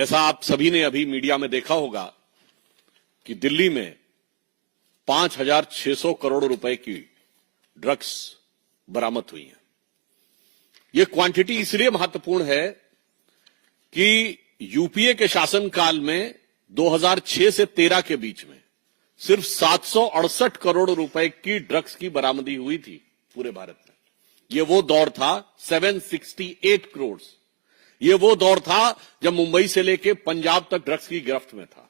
जैसा आप सभी ने अभी मीडिया में देखा होगा कि दिल्ली में 5,600 करोड़ रुपए की ड्रग्स बरामद हुई हैं। यह क्वांटिटी इसलिए महत्वपूर्ण है कि यूपीए के शासनकाल में 2006 से 13 के बीच में सिर्फ 768 करोड़ रुपए की ड्रग्स की बरामदी हुई थी पूरे भारत में। यह वो दौर था 768 करोड़। यह वो दौर था जब मुंबई से लेकर पंजाब तक ड्रग्स की गिरफ्त में था।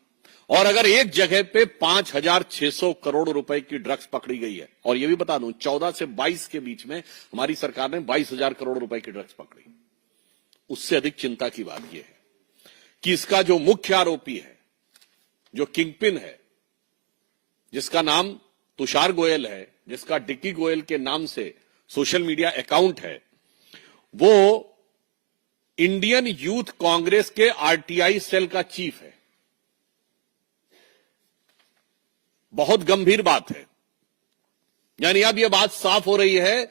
और अगर एक जगह पे 5,600 करोड़ रुपए की ड्रग्स पकड़ी गई है, और यह भी बता दूं 14 से 22 के बीच में हमारी सरकार ने 22,000 करोड़ रुपए की ड्रग्स पकड़ी, उससे अधिक चिंता की बात यह है कि इसका जो मुख्य आरोपी है, जो किंगपिन है, जिसका नाम तुषार गोयल है, जिसका डिक्की गोयल के नाम से सोशल मीडिया अकाउंट है, वो इंडियन यूथ कांग्रेस के आरटीआई सेल का चीफ है। बहुत गंभीर बात है। यानी अब यह बात साफ हो रही है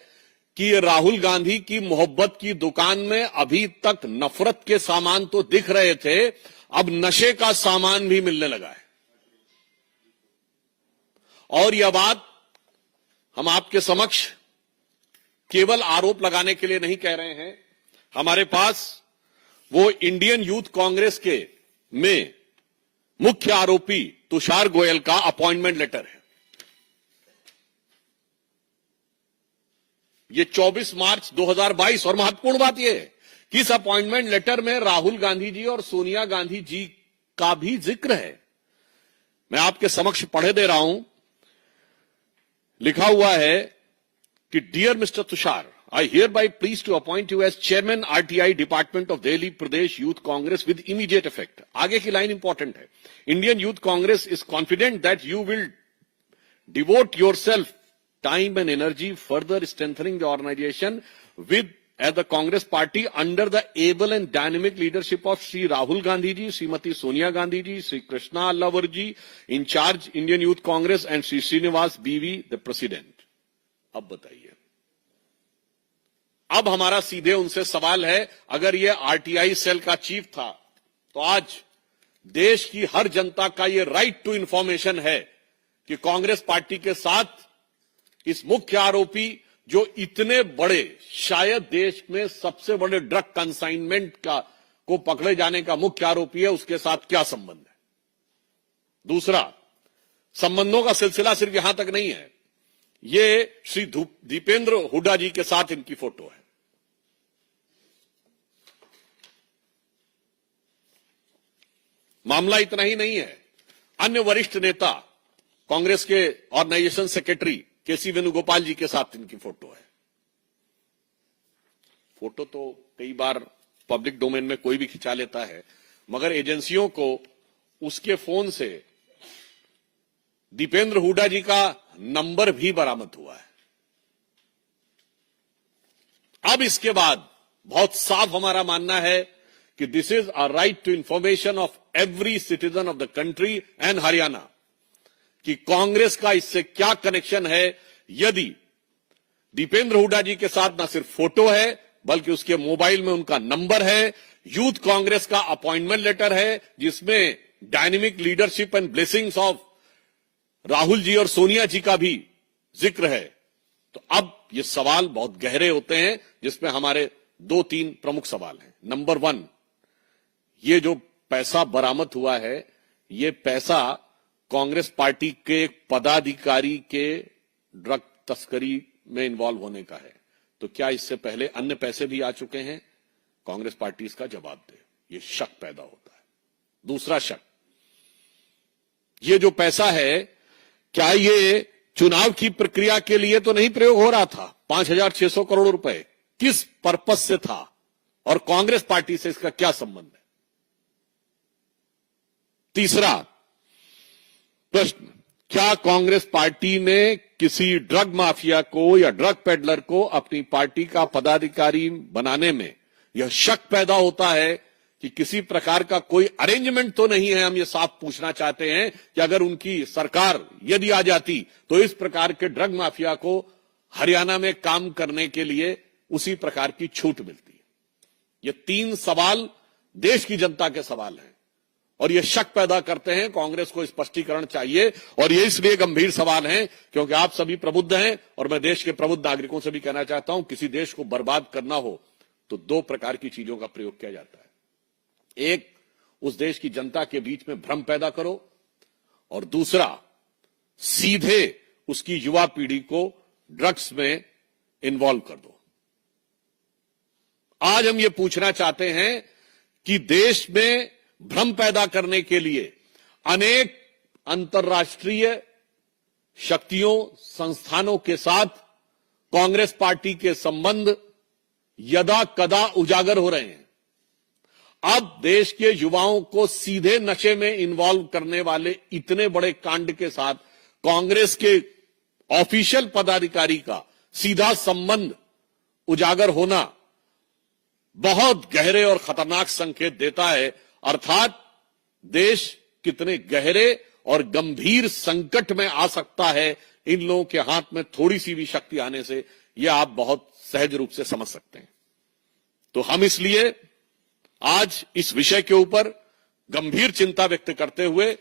कि राहुल गांधी की मोहब्बत की दुकान में अभी तक नफरत के सामान तो दिख रहे थे, अब नशे का सामान भी मिलने लगा है। और यह बात हम आपके समक्ष केवल आरोप लगाने के लिए नहीं कह रहे हैं। हमारे पास वो इंडियन यूथ कांग्रेस के में मुख्य आरोपी तुषार गोयल का अपॉइंटमेंट लेटर है। ये 24 मार्च 2022, और महत्वपूर्ण बात यह है कि इस अपॉइंटमेंट लेटर में राहुल गांधी जी और सोनिया गांधी जी का भी जिक्र है। मैं आपके समक्ष पढ़े दे रहा हूं। लिखा हुआ है कि dear mister Tushar, I hereby please to appoint you as chairman RTI Department of Delhi Pradesh Youth Congress with immediate effect. आगे की लाइन इंपॉर्टेंट है। Indian Youth Congress is confident that you will devote yourself time and energy further strengthening the organization with as the Congress party under the able and dynamic leadership of Sri Rahul Gandhi ji, Srimati Sonia Gandhi ji, Sri Krishna Allavar ji, in charge Indian Youth Congress, and Sri Srinivas BV, the president. अब बताइए, अब हमारा सीधे उनसे सवाल है, अगर ये आरटीआई सेल का चीफ था तो आज देश की हर जनता का ये राइट टू इंफॉर्मेशन है कि कांग्रेस पार्टी के साथ इस मुख्य आरोपी, जो इतने बड़े, शायद देश में सबसे बड़े ड्रग कंसाइनमेंट को पकड़े जाने का मुख्य आरोपी है, उसके साथ क्या संबंध है। दूसरा, संबंधों का सिलसिला सिर्फ यहां तक नहीं है। ये श्री दीपेंद्र हुड्डा जी के साथ इनकी फोटो है। मामला इतना ही नहीं है, अन्य वरिष्ठ नेता, कांग्रेस के ऑर्गेनाइजेशन सेक्रेटरी केसी वेणुगोपाल जी के साथ इनकी फोटो है। फोटो तो कई बार पब्लिक डोमेन में कोई भी खिंचा लेता है, मगर एजेंसियों को उसके फोन से दीपेंद्र हुड्डा जी का नंबर भी बरामद हुआ है। अब इसके बाद बहुत साफ हमारा मानना है कि this is a right to information of every citizen of the country and Haryana, कि कांग्रेस का इससे क्या कनेक्शन है। यदि दीपेंद्र हुड्डा जी के साथ न सिर्फ फोटो है, बल्कि उसके मोबाइल में उनका नंबर है, यूथ कांग्रेस का अपॉइंटमेंट लेटर है जिसमें dynamic leadership and blessings of Rahul ji और सोनिया जी का भी जिक्र है, तो अब ये सवाल बहुत गहरे होते हैं, जिसमें हमारे 2-3 प्रमुख सवाल हैं। नंबर 1, ये जो पैसा बरामद हुआ है, ये पैसा कांग्रेस पार्टी के पदाधिकारी के ड्रग तस्करी में इन्वॉल्व होने का है, तो क्या इससे पहले अन्य पैसे भी आ चुके हैं? कांग्रेस पार्टी इसका जवाब दे। ये शक पैदा होता है। दूसरा शक, ये जो पैसा है, क्या ये चुनाव की प्रक्रिया के लिए तो नहीं प्रयोग हो रहा था? 5,600 करोड़ रुपए किस पर्पस से था, और कांग्रेस पार्टी से इसका क्या संबंध है? तीसरा प्रश्न, क्या कांग्रेस पार्टी ने किसी ड्रग माफिया को या ड्रग पेडलर को अपनी पार्टी का पदाधिकारी बनाने में यह शक पैदा होता है कि किसी प्रकार का कोई अरेंजमेंट तो नहीं है? हम ये साफ पूछना चाहते हैं कि अगर उनकी सरकार यदि आ जाती तो इस प्रकार के ड्रग माफिया को हरियाणा में काम करने के लिए उसी प्रकार की छूट मिलती है। ये 3 सवाल देश की जनता के सवाल हैं और ये शक पैदा करते हैं। कांग्रेस को स्पष्टीकरण चाहिए और ये इसलिए गंभीर सवाल हैं क्योंकि आप सभी प्रबुद्ध हैं और मैं देश के प्रबुद्ध नागरिकों से भी कहना चाहता हूं, किसी देश को बर्बाद करना हो तो दो प्रकार की चीजों का प्रयोग किया जाता है। एक, उस देश की जनता के बीच में भ्रम पैदा करो और दूसरा, सीधे उसकी युवा पीढ़ी को ड्रग्स में इन्वॉल्व कर दो। आज हम ये पूछना चाहते हैं कि देश में भ्रम पैदा करने के लिए अनेक अंतर्राष्ट्रीय शक्तियों, संस्थानों के साथ कांग्रेस पार्टी के संबंध यदा कदा उजागर हो रहे हैं। अब देश के युवाओं को सीधे नशे में इन्वॉल्व करने वाले इतने बड़े कांड के साथ कांग्रेस के ऑफिशियल पदाधिकारी का सीधा संबंध उजागर होना बहुत गहरे और खतरनाक संकेत देता है। अर्थात देश कितने गहरे और गंभीर संकट में आ सकता है इन लोगों के हाथ में थोड़ी सी भी शक्ति आने से, यह आप बहुत सहज रूप से समझ सकते हैं। तो हम इसलिए आज इस विषय के ऊपर गंभीर चिंता व्यक्त करते हुए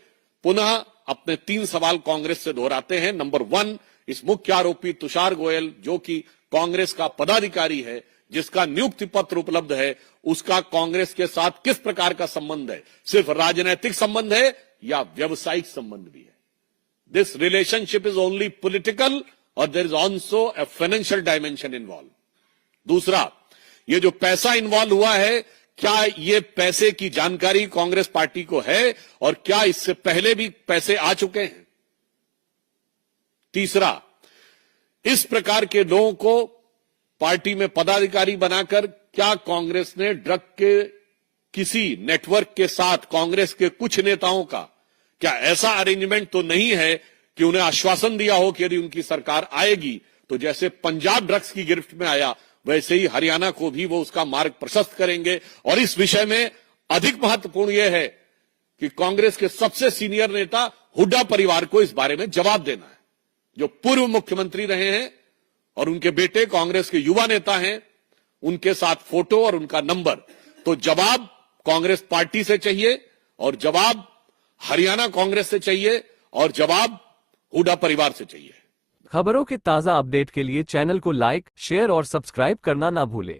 पुनः अपने 3 सवाल कांग्रेस से दोहराते हैं। नंबर 1, इस मुख्य आरोपी तुषार गोयल जो कि कांग्रेस का पदाधिकारी है, जिसका नियुक्ति पत्र उपलब्ध है, उसका कांग्रेस के साथ किस प्रकार का संबंध है? सिर्फ राजनीतिक संबंध है या व्यवसायिक संबंध भी है? This relationship is only political और there is also a financial dimension involve. दूसरा, ये जो पैसा इन्वॉल्व हुआ है, क्या ये पैसे की जानकारी कांग्रेस पार्टी को है और क्या इससे पहले भी पैसे आ चुके हैं? तीसरा, इस प्रकार के लोगों को पार्टी में पदाधिकारी बनाकर क्या कांग्रेस ने ड्रग के किसी नेटवर्क के साथ कांग्रेस के कुछ नेताओं का क्या ऐसा अरेंजमेंट तो नहीं है कि उन्हें आश्वासन दिया हो कि यदि उनकी सरकार आएगी तो जैसे पंजाब ड्रग्स की गिरफ्त में आया वैसे ही हरियाणा को भी वो उसका मार्ग प्रशस्त करेंगे? और इस विषय में अधिक महत्वपूर्ण यह है कि कांग्रेस के सबसे सीनियर नेता हुड्डा परिवार को इस बारे में जवाब देना है, जो पूर्व मुख्यमंत्री रहे हैं और उनके बेटे कांग्रेस के युवा नेता हैं, उनके साथ फोटो और उनका नंबर। तो जवाब कांग्रेस पार्टी से चाहिए और जवाब हरियाणा कांग्रेस से चाहिए और जवाब हुड्डा परिवार से चाहिए। खबरों के ताजा अपडेट के लिए चैनल को लाइक, शेयर और सब्सक्राइब करना ना भूलें।